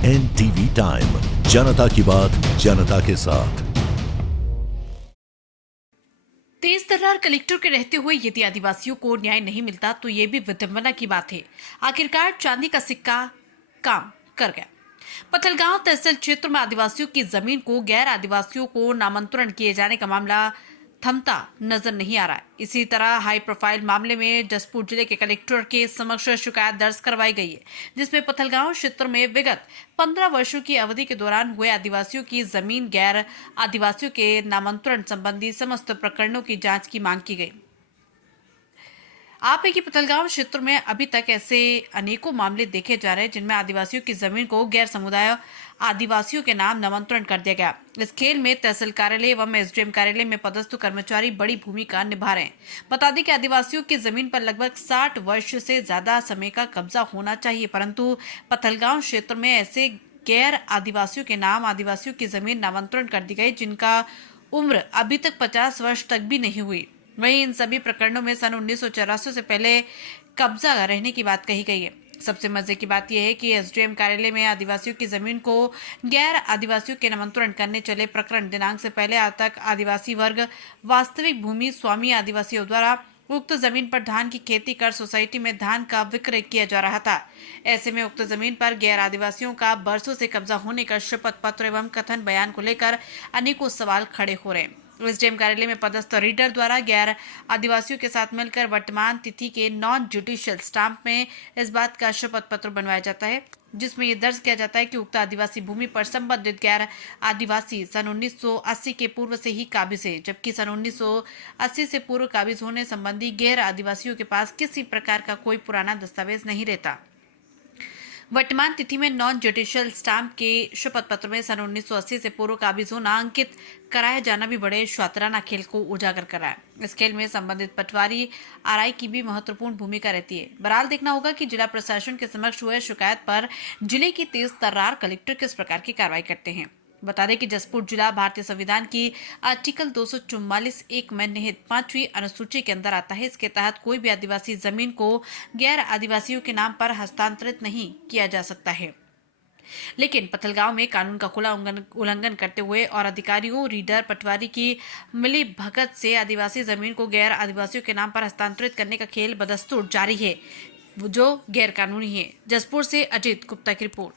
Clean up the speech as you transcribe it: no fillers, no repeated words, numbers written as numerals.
NTV time, जनता की बात जनता के साथ। तेज तर्रार कलेक्टर के रहते हुए यदि आदिवासियों को न्याय नहीं मिलता तो ये भी विडंबना की बात है। आखिरकार चांदी का सिक्का काम कर गया। पथलगांव तहसील क्षेत्र में आदिवासियों की जमीन को गैर आदिवासियों को नामांतरण किए जाने का मामला थमता नजर नहीं आ रहा है। इसी तरह हाई प्रोफाइल मामले में जसपुर जिले के कलेक्टर के समक्ष शिकायत दर्ज करवाई गई है, जिसमें पथलगांव क्षेत्र में विगत 15 वर्षों की अवधि के दौरान हुए आदिवासियों की जमीन गैर आदिवासियों के नामांतरण संबंधी समस्त प्रकरणों की जांच की मांग की गई। आप है कि पथलगांव क्षेत्र में अभी तक ऐसे अनेकों मामले देखे जा रहे हैं जिनमें आदिवासियों की जमीन को गैर समुदाय आदिवासियों के नाम नामांतरण कर दिया गया। इस खेल में तहसील कार्यालय एवं एसडीएम कार्यालय में पदस्थ कर्मचारी बड़ी भूमिका निभा रहे हैं। बता दें कि आदिवासियों की जमीन पर लगभग 60 वर्ष से ज्यादा समय का कब्जा होना चाहिए, परंतु पथलगांव क्षेत्र में ऐसे गैर आदिवासियों के नाम आदिवासियों की जमीन नामांतरण कर दी गई जिनका उम्र अभी तक 50 वर्ष तक भी नहीं हुई। वहीं इन सभी प्रकरणों में सन 1984 से पहले कब्जा रहने की बात कही गई है। सबसे मजे की बात यह है कि एसडीएम कार्यालय में आदिवासियों की जमीन को गैर आदिवासियों के नामांतरण करने चले प्रकरण दिनांक से पहले आज तक आदिवासी वर्ग वास्तविक भूमि स्वामी आदिवासियों द्वारा उक्त जमीन पर धान की खेती कर सोसाइटी में धान का विक्रय किया जा रहा था। ऐसे में उक्त जमीन पर गैर आदिवासियों का बरसों से कब्जा होने का शपथ पत्र एवं कथन बयान को लेकर अनेकों सवाल खड़े हो रहे हैं। एसडीएम कार्यालय में पदस्थ रीडर द्वारा गैर आदिवासियों के साथ मिलकर वर्तमान तिथि के नॉन जुडिशियल स्टाम्प में इस बात का शपथ पत्र बनवाया जाता है, जिसमें यह दर्ज किया जाता है कि उक्त आदिवासी भूमि पर संबंधित गैर आदिवासी सन 1980 के पूर्व से ही काबिज है, जबकि सन 1980 से पूर्व काबिज होने संबंधी गैर आदिवासियों के पास किसी प्रकार का कोई पुराना दस्तावेज नहीं रहता। वर्तमान तिथि में नॉन जुडिशियल स्टाम्प के शपथ पत्र में सन 1980 से पूर्व काबिज होना अंकित कराया जाना भी बड़े शातिराना खेल को उजागर कर रहा है। इस खेल में संबंधित पटवारी आरआई की भी महत्वपूर्ण भूमिका रहती है। बहरहाल देखना होगा कि जिला प्रशासन के समक्ष हुए शिकायत पर जिले की तेज तर्रार कलेक्टर किस प्रकार की कार्रवाई करते हैं। बता दें कि जसपुर जिला भारतीय संविधान की आर्टिकल 244 एक में निहित 5वीं अनुसूची के अंदर आता है। इसके तहत कोई भी आदिवासी जमीन को गैर आदिवासियों के नाम पर हस्तांतरित नहीं किया जा सकता है। लेकिन पथलगांव में कानून का खुला उल्लंघन करते हुए और अधिकारियों रीडर पटवारी की मिली भगत से आदिवासी जमीन को गैर आदिवासियों के नाम पर हस्तांतरित करने का खेल बदस्तूर जारी है, जो गैर कानूनी है। जसपुर से अजीत गुप्ता की रिपोर्ट।